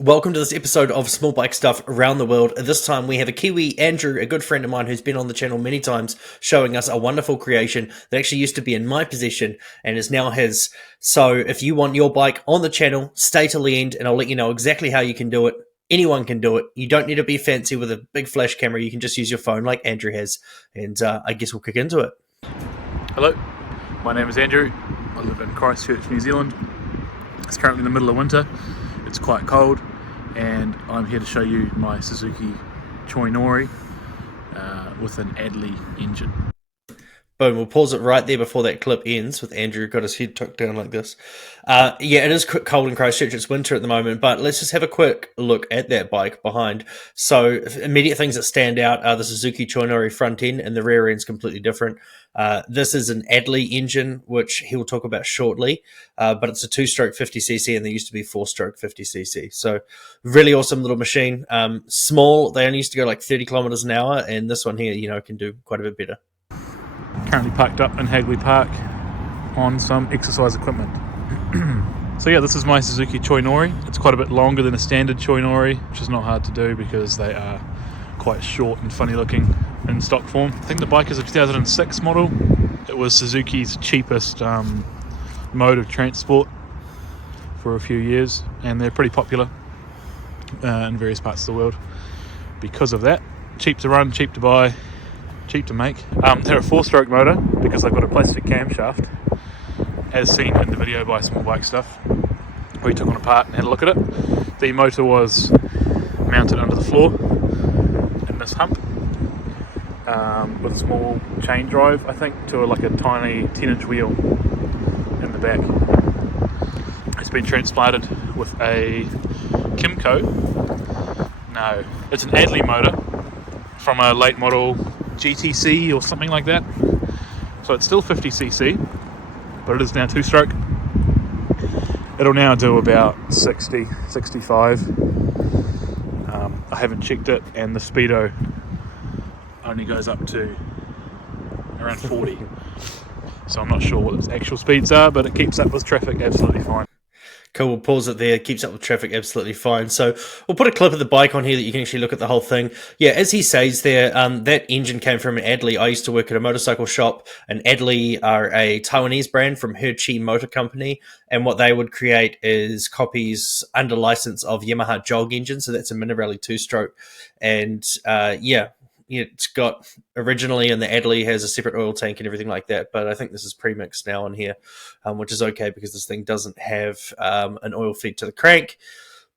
Welcome to this episode of Small Bike Stuff Around the World. This time we have a Kiwi, Andrew, a good friend of mine who's been on the channel many times, showing us a wonderful creation that actually used to be in my possession and is now his. So if you want your bike on the channel, stay till the end and I'll let you know exactly how you can do it. Anyone can do it. You don't need to be fancy with a big flash camera. You can just use your phone like Andrew has. And I guess we'll kick into it. Hello, my name is Andrew. I live in Christchurch, New Zealand. It's currently in the middle of winter. It's quite cold, and I'm here to show you my Suzuki Choinori with an Adley engine. Boom, we'll pause it right there before that clip ends with Andrew got his head tucked down like this. Yeah, it is cold in Christchurch. It's winter at the moment, but let's just have a quick look at that bike behind. So immediate things that stand out are the Suzuki Choinori front end, and the rear end's completely different. This is an Adley engine, which he'll talk about shortly, but it's a two-stroke 50cc, and there used to be four-stroke 50cc. So really awesome little machine. Small, they only used to go like 30 kilometers an hour, and this one here, can do quite a bit better. Currently parked up in Hagley Park on some exercise equipment. So yeah, this is my Suzuki Choinori. It's quite a bit longer than a standard Choinori, which is not hard to do because they are quite short and funny looking in stock form. I think the bike is a 2006 model. It was Suzuki's cheapest mode of transport for a few years, and they're pretty popular in various parts of the world because of that. Cheap to run, cheap to buy, cheap to make. They're a four-stroke motor because they've got a plastic camshaft, as seen in the video by Small Bike Stuff. We took one apart and had a look at it. The motor was mounted under the floor in this hump with a small chain drive, I think, to like a tiny 10-inch wheel in the back. It's been transplanted with a Kimco. No, it's an Adley motor from a late model GTC or something like that. So it's still 50cc, but it is now two-stroke. It'll now do about 60, 65. I haven't checked it, and the speedo only goes up to around 40. So I'm not sure what its actual speeds are, but it keeps up with traffic absolutely fine. Cool, we'll pause it there. Keeps up with traffic absolutely fine. So we'll put a clip of the bike on here that you can actually look at the whole thing. Yeah, as he says there, that engine came from an Adley. I used to work at a motorcycle shop, and Adley are a Taiwanese brand from Herchi Motor Company. And what they would create is copies under license of Yamaha jog engines. So that's a Minarelli two-stroke. And it's got originally, and the Adley has a separate oil tank and everything like that. But I think this is pre-mixed now on here, which is okay because this thing doesn't have an oil feed to the crank.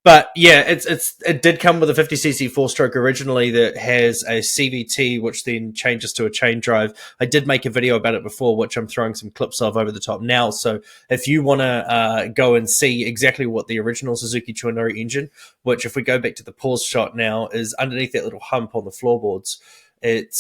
But yeah, it did come with a 50cc four-stroke originally that has a CVT, which then changes to a chain drive. I did make a video about it before, which I'm throwing some clips of over the top now. So if you want to go and see exactly what the original Suzuki Choinori engine, which if we go back to the pause shot now, is underneath that little hump on the floorboards. It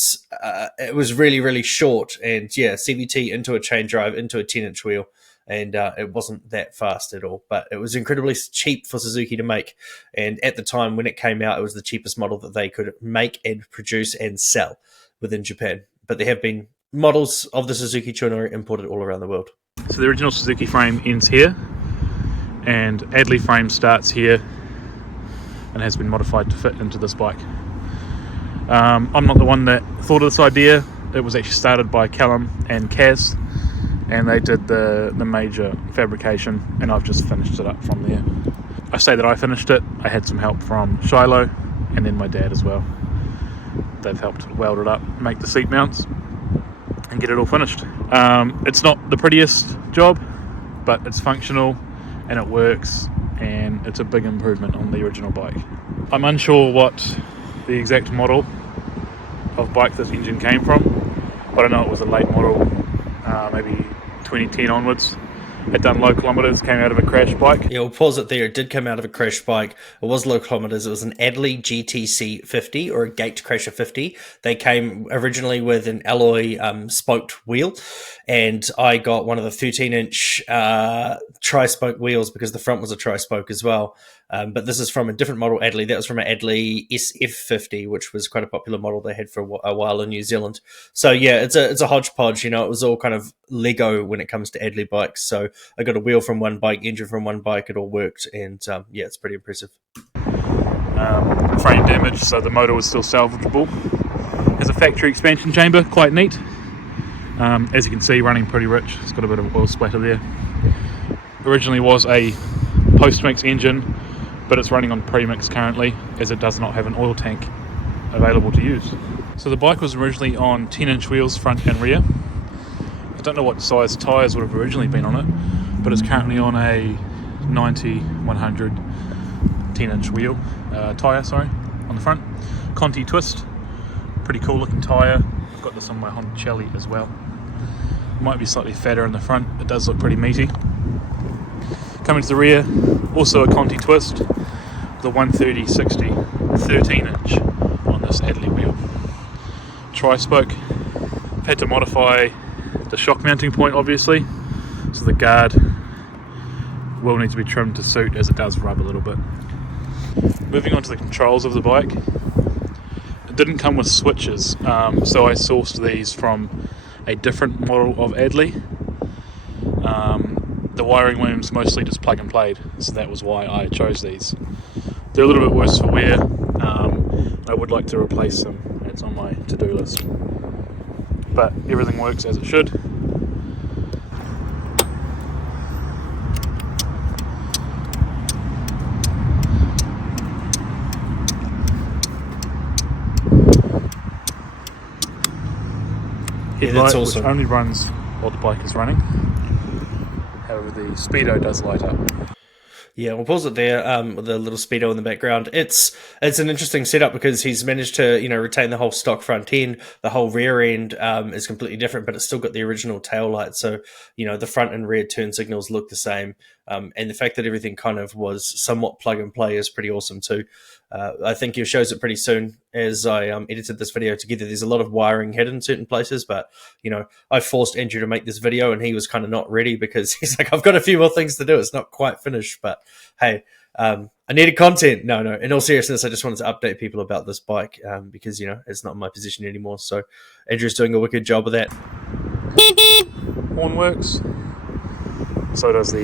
was really, really short, and yeah, CVT into a chain drive, into a 10-inch wheel. And it wasn't that fast at all, but it was incredibly cheap for Suzuki to make. And at the time when it came out, it was the cheapest model that they could make and produce and sell within Japan. But there have been models of the Suzuki Choinori imported all around the world. So the original Suzuki frame ends here, and Adley frame starts here and has been modified to fit into this bike. I'm not the one that thought of this idea. It was actually started by Callum and Kaz, and they did the major fabrication, and I've just finished it up from there. I say that I finished it. I had some help from Shiloh and then my dad as well. They've helped weld it up, make the seat mounts, and get it all finished. It's not the prettiest job, but it's functional and it works, and it's a big improvement on the original bike. I'm unsure what the exact model of bike this engine came from, but I know it was a late model, maybe 2010 onwards. It done low kilometers, came out of a crash bike. Yeah, we'll pause it there. It did come out of a crash bike. It was low kilometers. It was an Adley GTC 50 or a Gate Crasher 50. They came originally with an alloy spoked wheel, and I got one of the 13-inch tri-spoke wheels because the front was a tri-spoke as well. But this is from a different model, Adley. That was from an Adley SF50, which was quite a popular model they had for a while in New Zealand. So yeah, it's a hodgepodge. It was all kind of Lego when it comes to Adley bikes. So I got a wheel from one bike, engine from one bike. It all worked, and yeah, it's pretty impressive. Frame damage, so the motor was still salvageable. Has a factory expansion chamber, quite neat. As you can see, running pretty rich. It's got a bit of oil splatter there. Originally was a post-mix engine, but it's running on pre-mix currently, as it does not have an oil tank available to use. So the bike was originally on 10-inch wheels front and rear. I don't know what size tyres would have originally been on it, but it's currently on a 90-100 10-inch wheel tyre, on the front. Conti twist, pretty cool looking tyre. I've got this on my Honda Chelly as well. Might be slightly fatter in the front. It does look pretty meaty. Coming to the rear, also a Conti twist, the 130/60 13-inch on this Adley wheel. Tri-spoke. I've had to modify the shock mounting point, obviously, so the guard will need to be trimmed to suit, as it does rub a little bit. Moving on to the controls of the bike. It didn't come with switches, so I sourced these from a different model of Adley. The wiring looms mostly just plug and played, so that was why I chose these. They're a little bit worse for wear. I would like to replace them. It's on my to-do list. But everything works as it should. Headlight, which only runs while the bike is running. However, the speedo does light up. Yeah, we'll pause it there with a little speedo in the background. It's an interesting setup because he's managed to retain the whole stock front end. The whole rear end is completely different, but it's still got the original tail light. So the front and rear turn signals look the same, and the fact that everything kind of was somewhat plug and play is pretty awesome too. I think he shows it pretty soon as I edited this video together. There's a lot of wiring hidden in certain places, but I forced Andrew to make this video, and he was kind of not ready because he's like, I've got a few more things to do. It's not quite finished, but hey, I needed content. No. In all seriousness, I just wanted to update people about this bike because it's not in my position anymore. So Andrew's doing a wicked job of that. Horn works. So does the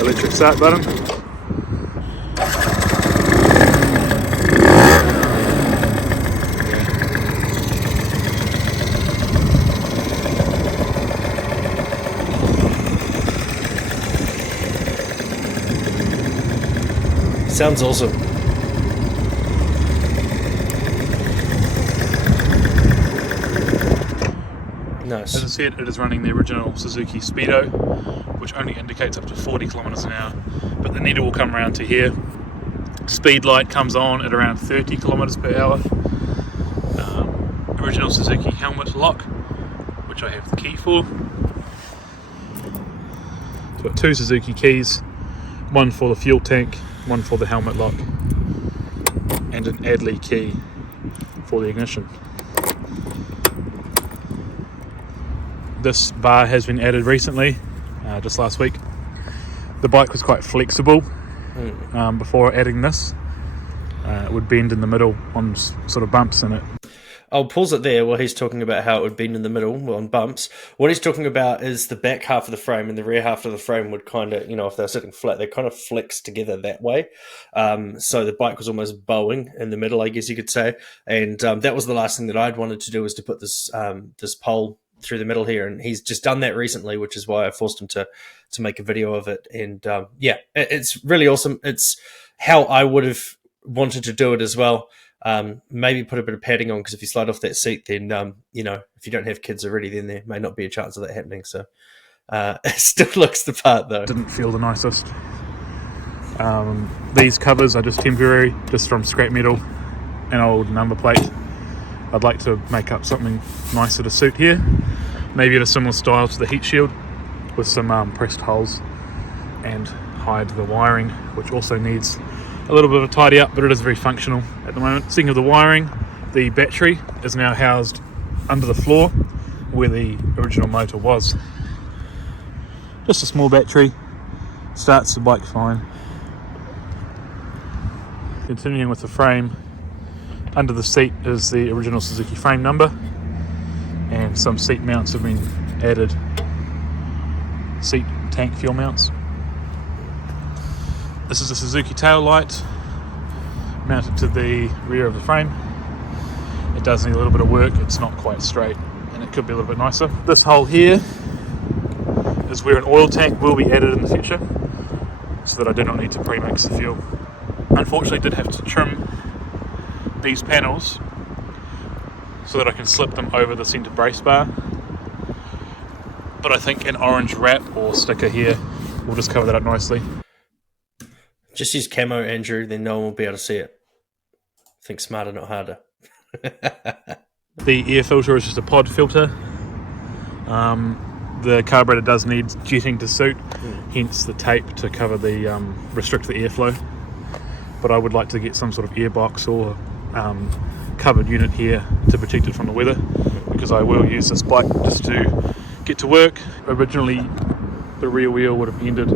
electric start button. Sounds awesome. Nice. As I said, it is running the original Suzuki Speedo, which only indicates up to 40 kilometers an hour, but the needle will come around to here. Speed light comes on at around 30 kilometers per hour. Original Suzuki helmet lock, which I have the key for. It's got two Suzuki keys, one for the fuel tank, one for the helmet lock, and an Adley key for the ignition. This bar has been added recently, just last week. The bike was quite flexible before adding this. It would bend in the middle on sort of bumps in it. I'll pause it there while he's talking about how it would bend in the middle on bumps. What he's talking about is the back half of the frame and the rear half of the frame would kind of, if they're sitting flat, they kind of flex together that way. So the bike was almost bowing in the middle, I guess you could say. And that was the last thing that I'd wanted to do, was to put this this pole through the middle here. And he's just done that recently, which is why I forced him to make a video of it. And yeah, it's really awesome. It's how I would have wanted to do it as well. Maybe put a bit of padding on, because if you slide off that seat, then if you don't have kids already, then there may not be a chance of that happening. So it still looks the part though. Didn't feel the nicest. These covers are just temporary, just from scrap metal and old number plate. I'd like to make up something nicer to suit here, maybe in a similar style to the heat shield, with some pressed holes, and hide the wiring, which also needs a little bit of a tidy up, but it is very functional at the moment. Speaking of the wiring, the battery is now housed under the floor where the original motor was. Just a small battery, starts the bike fine. Continuing with the frame, under the seat is the original Suzuki frame number, and some seat mounts have been added, seat tank fuel mounts. This is a Suzuki tail light mounted to the rear of the frame. It does need a little bit of work, it's not quite straight and it could be a little bit nicer. This hole here is where an oil tank will be added in the future, so that I do not need to pre-mix the fuel. Unfortunately, I did have to trim these panels so that I can slip them over the centre brace bar, but I think an orange wrap or sticker here will just cover that up nicely. Just use camo, Andrew, then no one will be able to see it. Think smarter, not harder. The air filter is just a pod filter. The carburetor does need jetting to suit, hence the tape to cover the restrict the airflow. But I would like to get some sort of air box or covered unit here to protect it from the weather, because I will use this bike just to get to work. Originally, the rear wheel would have ended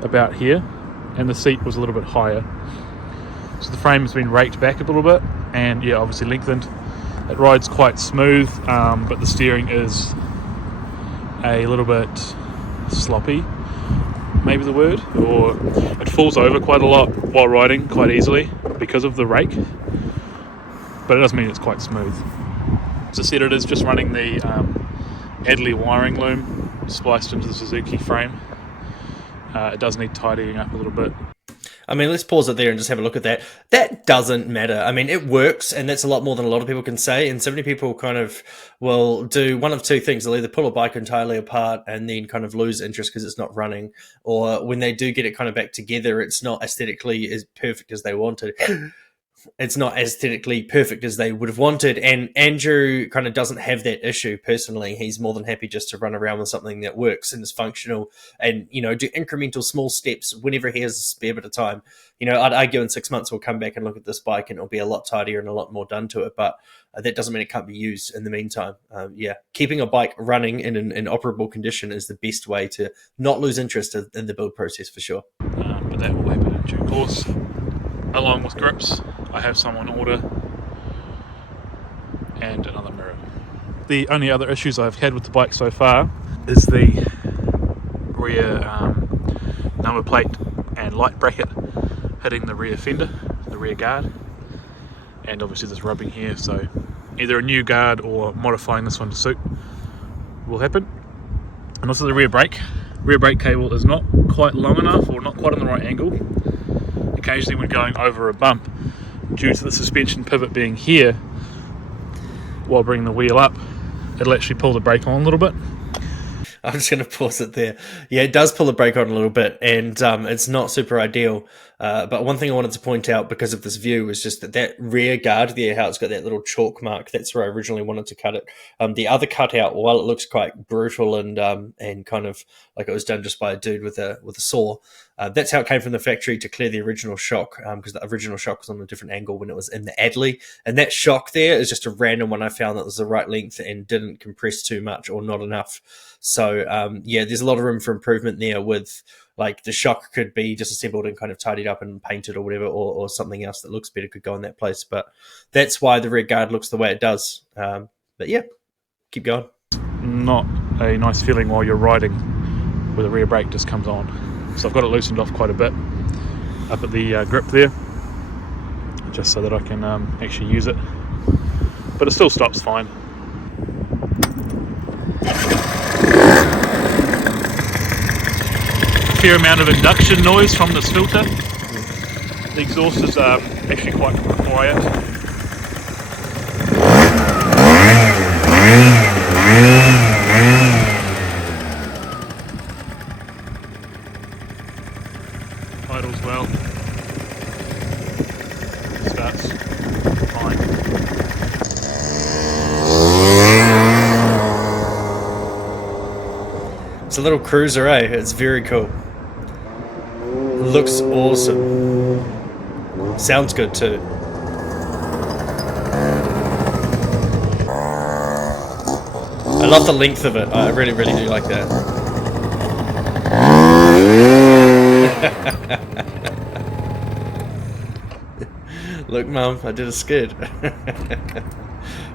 about here, and the seat was a little bit higher. So the frame has been raked back a little bit, and yeah, obviously lengthened. It rides quite smooth, but the steering is a little bit sloppy, maybe the word, or it falls over quite a lot while riding quite easily because of the rake, but it does mean it's quite smooth. As I said, it is just running the Adley wiring loom spliced into the Suzuki frame. It does need tidying up a little bit. I mean, let's pause it there and just have a look at that. That doesn't matter. I mean, it works, and that's a lot more than a lot of people can say. And so many people kind of will do one of two things. They'll either pull a bike entirely apart and then kind of lose interest because it's not running, or when they do get it kind of back together, it's not aesthetically as perfect as they wanted. It's not aesthetically perfect as they would have wanted. And Andrew kind of doesn't have that issue personally. He's more than happy just to run around with something that works and is functional, and, you know, do incremental small steps whenever he has a spare bit of time. You know, I'd argue in 6 months we'll come back and look at this bike and it'll be a lot tidier and a lot more done to it. But that doesn't mean it can't be used in the meantime. Keeping a bike running in an operable condition is the best way to not lose interest in the build process for sure. But that will happen in due course. Along with grips, I have some on order, and another mirror. The only other issues I've had with the bike so far is the rear number plate and light bracket hitting the rear fender, the rear guard, and obviously this rubbing here, so either a new guard or modifying this one to suit will happen. And also the rear brake cable is not quite long enough, or not quite on the right angle. Occasionally when going over a bump, due to the suspension pivot being here, while bringing the wheel up, it'll actually pull the brake on a little bit. I'm just going to pause it there. Yeah, it does pull the brake on a little bit, and it's not super ideal. But one thing I wanted to point out because of this view was just that rear guard there, how it's got that little chalk mark, that's where I originally wanted to cut it. The other cutout, while it looks quite brutal and kind of like it was done just by a dude with a saw, that's how it came from the factory to clear the original shock, because the original shock was on a different angle when it was in the Adley. And that shock there is just a random one I found that was the right length and didn't compress too much or not enough. So, there's a lot of room for improvement there with, like, the shock could be disassembled and kind of tidied up and painted or whatever, or something else that looks better could go in that place. But that's why the rear guard looks the way it does. But yeah, keep going. Not a nice feeling while you're riding where the rear brake just comes on. So I've got it loosened off quite a bit up at the grip there, just so that I can actually use it. But it still stops fine. Fair amount of induction noise from this filter. The exhaust is actually quite quiet. Idles well. Starts fine. It's a little cruiser, eh? It's very cool. Looks awesome. Sounds good too. I love the length of it. I really, really do like that. Look, Mum, I did a skid.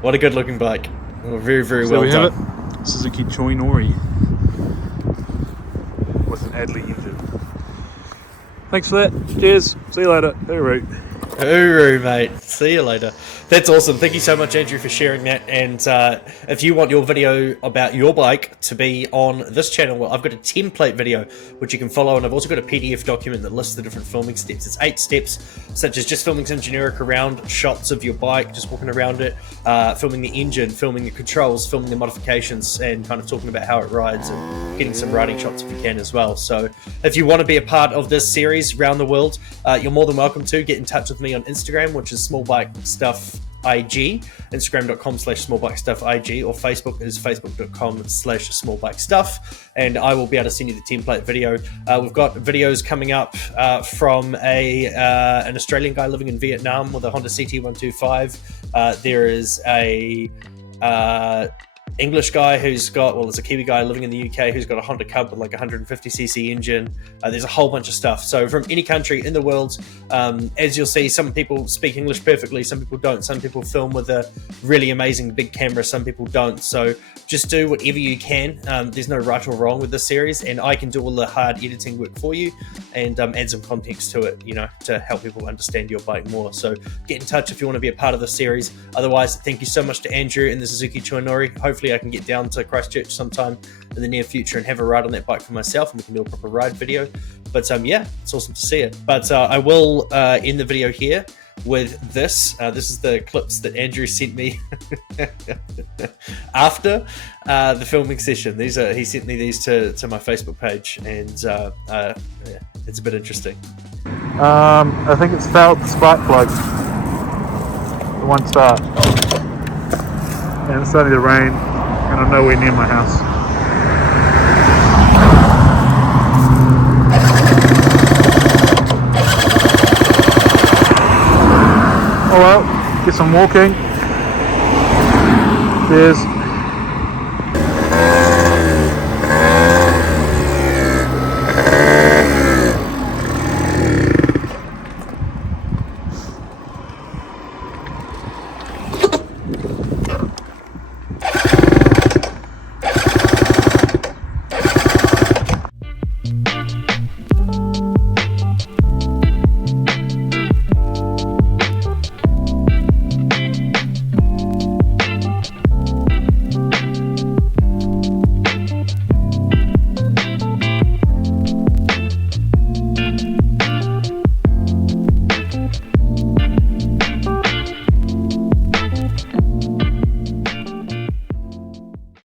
What a good looking bike. Oh, very, very So well we done. have it. Suzuki Choinori with an Adley engine. Thanks for that. Cheers. See you later. Hooroo. Hooroo, mate. See you later. That's awesome. Thank you so much, Andrew, for sharing that. And if you want your video about your bike to be on this channel, well, I've got a template video which you can follow, and I've also got a PDF document that lists the different filming steps. It's 8 steps, such as just filming some generic around shots of your bike, just walking around it, filming the engine, filming the controls, filming the modifications, and kind of talking about how it rides and getting some riding shots if you can as well. So if you want to be a part of this series around the world, you're more than welcome to get in touch with me on Instagram, which is Small Bike Stuff IG, instagram.com/smallbikestuffig, or Facebook is facebook.com/smallbikestuff, and I will be able to send you the template video. We've got videos coming up from an Australian guy living in Vietnam with a Honda CT125. There is a English guy who's got, well, there's a Kiwi guy living in the UK who's got a Honda Cub with like a 150cc engine. There's a whole bunch of stuff. So from any country in the world, as you'll see, some people speak English perfectly, some people don't. Some people film with a really amazing big camera, some people don't. So just do whatever you can. There's no right or wrong with this series, and I can do all the hard editing work for you and add some context to it, you know, to help people understand your bike more. So get in touch if you want to be a part of the series. Otherwise, thank you so much to Andrew and the Suzuki Choinori. Hopefully I can get down to Christchurch sometime in the near future and have a ride on that bike for myself, and we can do a proper ride video. But yeah, it's awesome to see it. But I will end the video here with this. This is the clips that Andrew sent me after the filming session. He sent me these to my Facebook page, and yeah, it's a bit interesting. I think it's fouled the spark plug. The one start. And it's starting to rain, and I'm nowhere near my house. Oh well, get some walking. Cheers.